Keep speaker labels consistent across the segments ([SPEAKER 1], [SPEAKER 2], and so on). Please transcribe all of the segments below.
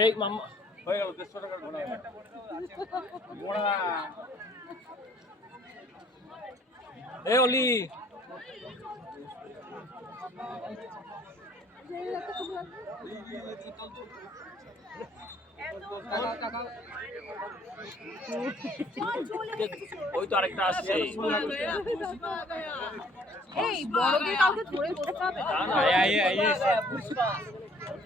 [SPEAKER 1] এই মামা
[SPEAKER 2] হয়ে গেল দেড়শো টাকার ঘোড়া ঘোড়া।
[SPEAKER 1] এই অলি। ওই তো আরেকটা আসছে।
[SPEAKER 3] এই বড়দের কাউকে ধরে বসতে হবে
[SPEAKER 1] না, না, এই, এই,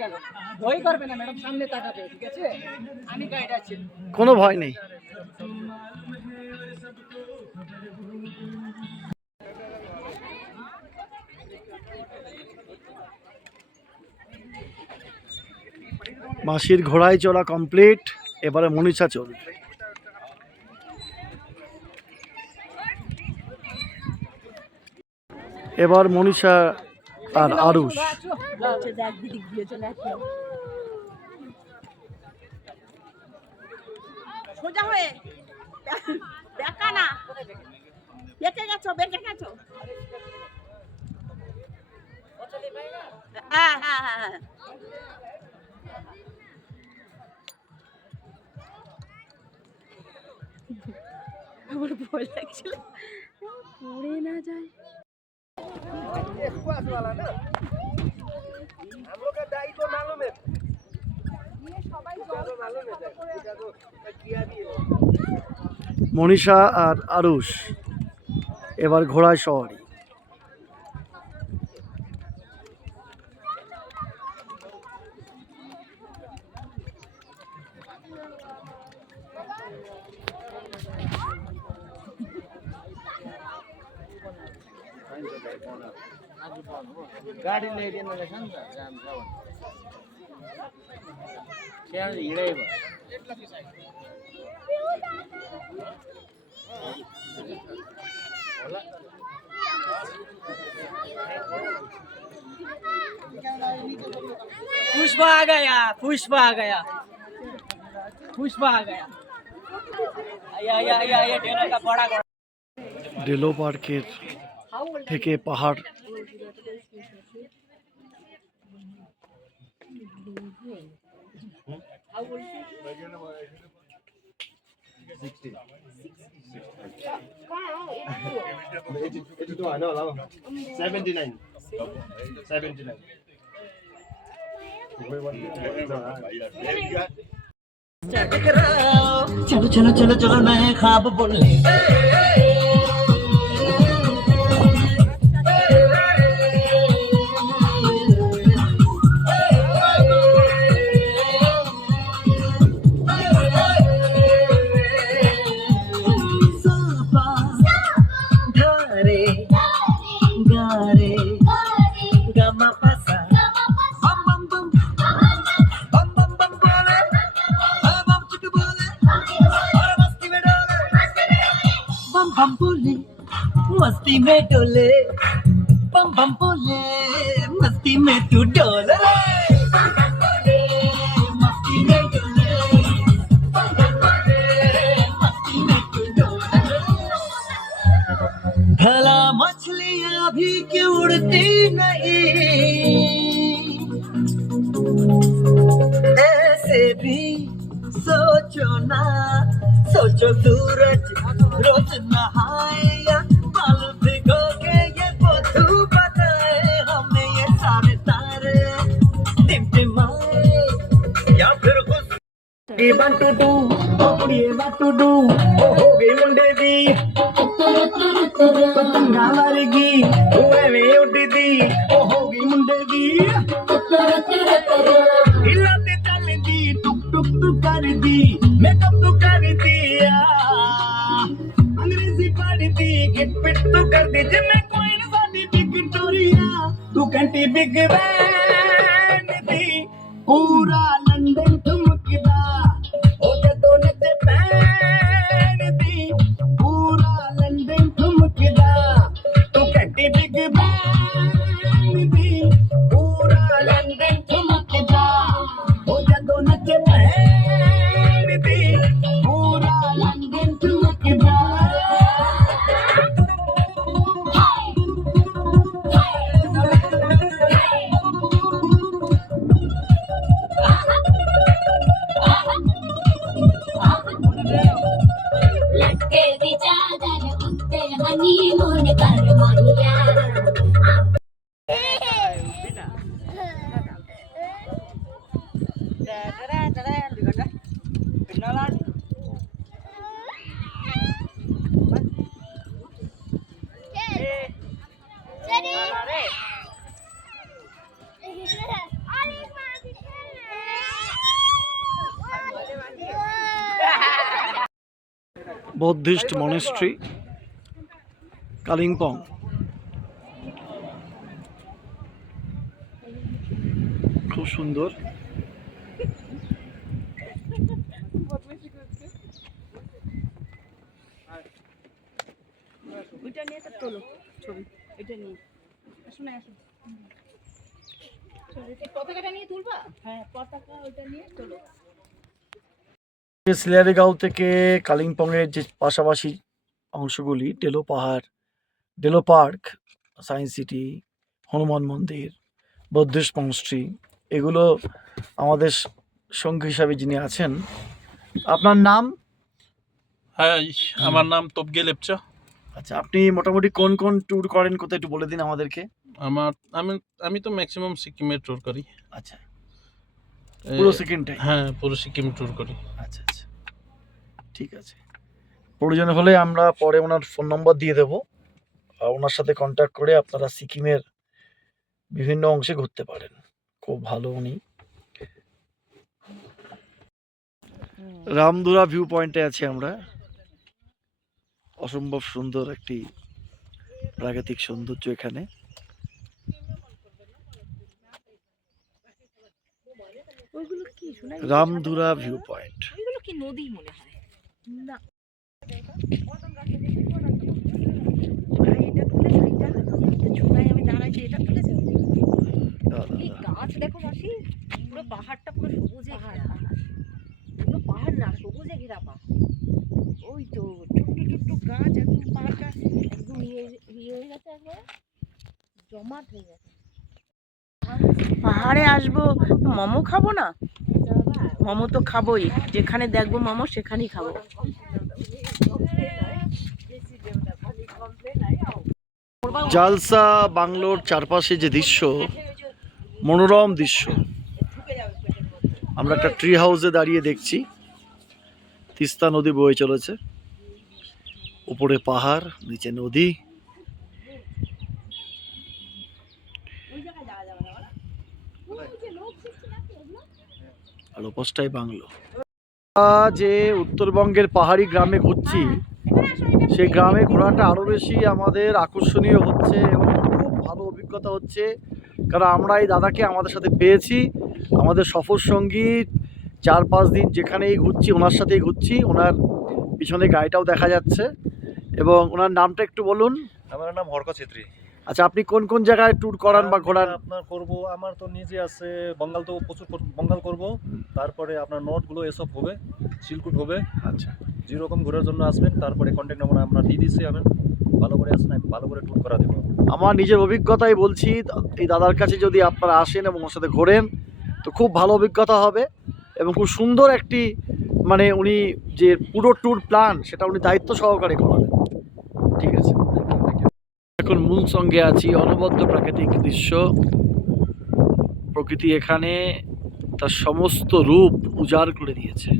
[SPEAKER 4] গেল ভয়
[SPEAKER 5] কোনো ভয় নেই। মাসির ঘোড়ায় চড়া কমপ্লিট এবারে মনীষা চলবে। এবার মনীষা আর আরুষ।
[SPEAKER 6] সোজা হয়ে। না। গেছো, বেঁকে গেছো। হ্যাঁ হ্যাঁ হ্যাঁ হ্যাঁ। আমার ভয় লাগছিল। পড়ে না যায়।
[SPEAKER 5] মনীষা আর আরুষ এবার ঘোড়ায় সওয়ারি।
[SPEAKER 4] गाडी ल्याइदिएन रहेछ नि हिँडाइ भयो पुष्प आ गया पुष्प आ गया पुष्प आ गया आइए आइए आइए आइए ढेरों का बड़ा घोड़ा
[SPEAKER 5] ডেলো পার্কের থেকে পাহাড়
[SPEAKER 4] चलो चलो चलो चलो नए ख्वाब बोलने बम बोले मस्ती में डोले। बम बम बोले मस्ती में तू डोले रे। मस्ती में डोले बम बम बोले मस्ती में तू डोले भला मछलियाँ भी क्यों उड़ती नहीं? ऐसे भी सोचो ना। सोचो सूरज रोज नहाए या पल भिगो के ये वो धूप बताए हमें ये सारे तारे टिमटिमाए या फिर खुश ये वन टू टू ओ कुड़िए वन टू टू ओ हो गई मुंडे दी पतंगा मारेगी ओ एवें उड़ी दी ओ हो गई मुंडे दी हिला ਟੁਕ ਟੁਕ ਤੂੰ ਕਰਦੀ ਮੇਕਅਪ ਤੂੰ ਕਰਦੀ ਆ। ਅੰਗਰੇਜ਼ੀ ਪੜ੍ਹਦੀ ਗਿਟ ਪਿਟ ਤੂੰ ਕਰਦੀ, ਜਿਵੇਂ ਕੋਈ ਨਾ ਸਾਡੀ ਵਿਕਟੋਰੀਆ ਤੂੰ ਘੰਟੀ ਬਿਗ ਬੈਨ ਦੀ, ਪੂਰਾ
[SPEAKER 5] বৌদ্ধিস্ট মনেস্ট্রি কালিম্পং। খুব সুন্দর।
[SPEAKER 6] ওইটা নিয়ে তো তোলো ছবি এটা নিয়ে। আসো। পতাকাটা নিয়ে তুলবা? হ্যাঁ পতাকা ওইটা নিয়ে তোলো।
[SPEAKER 5] সিলারিগাঁও থেকে কালিম্পংয়ের যে পাশাপাশি অংশগুলি ডেলো পাহাড় Delo park science city Hanuman মন্দির বৌদ্ধিস্ট মনস্ট্রি এগুলো আমাদের সঙ্গী হিসাবে যিনি আছেন আপনার নাম?
[SPEAKER 2] হ্যাঁ আমার নাম তবগে লেপচা।
[SPEAKER 5] আচ্ছা আপনি মোটামুটি কোন কোন ট্যুর করেন কোথায় একটু বলে দিন আমাদেরকে?
[SPEAKER 2] আমার আমি আমি তো ম্যাক্সিমাম সিকিমের ট্যুর করি।
[SPEAKER 5] আচ্ছা। পুরো সিকিমটাই?
[SPEAKER 2] হ্যাঁ পুরো সিকিম ট্যুর করি।
[SPEAKER 5] আচ্ছা আচ্ছা। ঠিক আছে। প্রয়োজন হলে আমরা পরে ওনার ফোন নম্বর দিয়ে দেবো। আর ওনার সাথে কন্ট্যাক্ট করে আপনারা সিকিমের বিভিন্ন অংশে ঘুরতে পারেন। খুব ভালো উনি। রামদুরা ভিউ পয়েন্টে আছি আমরা। অসম্ভব সুন্দর একটি প্রাকৃতিক সৌন্দর্য এখানে। রামধুরা ভিউ পয়েন্ট
[SPEAKER 6] কি নদী মনে হয়? না। ভাই, এটা তুলেছো, এটা? এটা ঝুনায় আমি দাঁড়াইছি, এটা তুলেছো? কি গাছ দেখো মাসি পুরো পাহাড়টা পুরো সবুজে ঘেরা। পুরো পাহাড় না সবুজে ঘেরা পাহাড়। ওই তো ছোট্ট ছোট্ট গাছ একদম একদম ইয়ে ইয়ে হয়ে গেছে একবার জমাট হয়ে গেছে। পাহাড়ে আসব মোমো খাব না? মোমো তো খাবোই। যেখানে দেখব মোমো, সেখানেই খাব।
[SPEAKER 5] জালসা, বাংলোর চারপাশে যে দৃশ্য, মনোরম দৃশ্য। আমরা একটা ট্রি হাউসে দাঁড়িয়ে দেখছি। তিস্তা নদী বয়ে চলেছে। উপরে পাহাড়, নিচে নদী। আর ওপাশটাই বাংলো। আমরা যে উত্তরবঙ্গের পাহাড়ি গ্রামে ঘুরছি সেই গ্রামে ঘোরাটা আরও বেশি আমাদের আকর্ষণীয় হচ্ছে এবং খুব ভালো অভিজ্ঞতা হচ্ছে। কারণ আমরা এই দাদাকে আমাদের সাথে পেয়েছি আমাদের সফর সঙ্গী চার পাঁচ দিন যেখানেই ঘুরছি ওনার সাথেই ঘুরছি ওনার পিছনে গাড়িটাও দেখা যাচ্ছে। এবং ওনার নামটা একটু বলুন।
[SPEAKER 7] আমার নাম হরক ছেত্রী।
[SPEAKER 5] আচ্ছা আপনি কোন কোন জায়গায় ট্যুর করান বা ঘোরান?
[SPEAKER 7] আপনার করব আমার তো নিজে আছে বঙ্গাল তো প্রচুর বঙ্গাল করব। তারপরে আপনার নোটগুলো এসব হবে চিলকুট হবে।
[SPEAKER 5] আচ্ছা।
[SPEAKER 7] যেরকম ঘোরার জন্য আসবেন তারপরে কন্ট্যাক্ট নাম্বার আমরা দিয়ে দিচ্ছি আমি ভালো করে আসেন আমি ভালো করে ট্যুর করা দেবো।
[SPEAKER 5] আমার নিজের অভিজ্ঞতাই বলছি এই দাদার কাছে যদি আপনারা আসেন এবং ওর সাথে ঘোরেন তো খুব ভালো অভিজ্ঞতা হবে এবং খুব সুন্দর একটি মানে উনি যে পুরো ট্যুর প্ল্যান সেটা উনি দায়িত্ব সহকারে করাবেন। এখন মূল সঙ্গে আছি, অনবদ্য প্রাকৃতিক দৃশ্য। প্রকৃতি এখানে তার সমস্ত রূপ উজাড় করে দিয়েছে।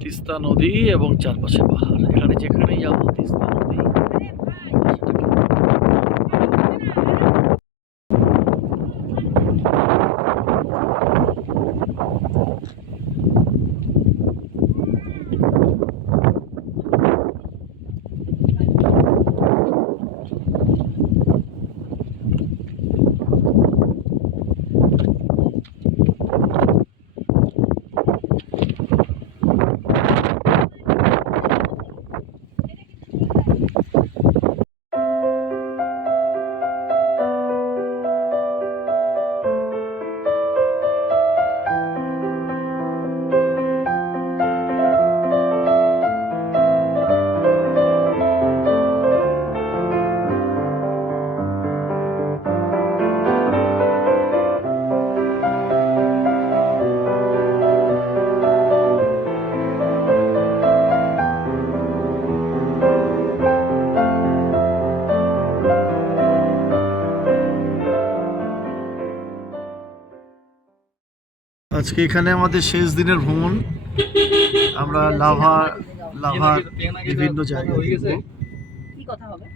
[SPEAKER 5] তিস্তা নদী এবং চারপাশে পাহাড়। এখানে যেখানেই যাব, তিস্তা নদী। আজকে এখানে আমাদের শেষ দিনের ভ্রমণ। আমরা লাভা লাভার বিভিন্ন জায়গায় দেখব।
[SPEAKER 6] কি কথা হবে?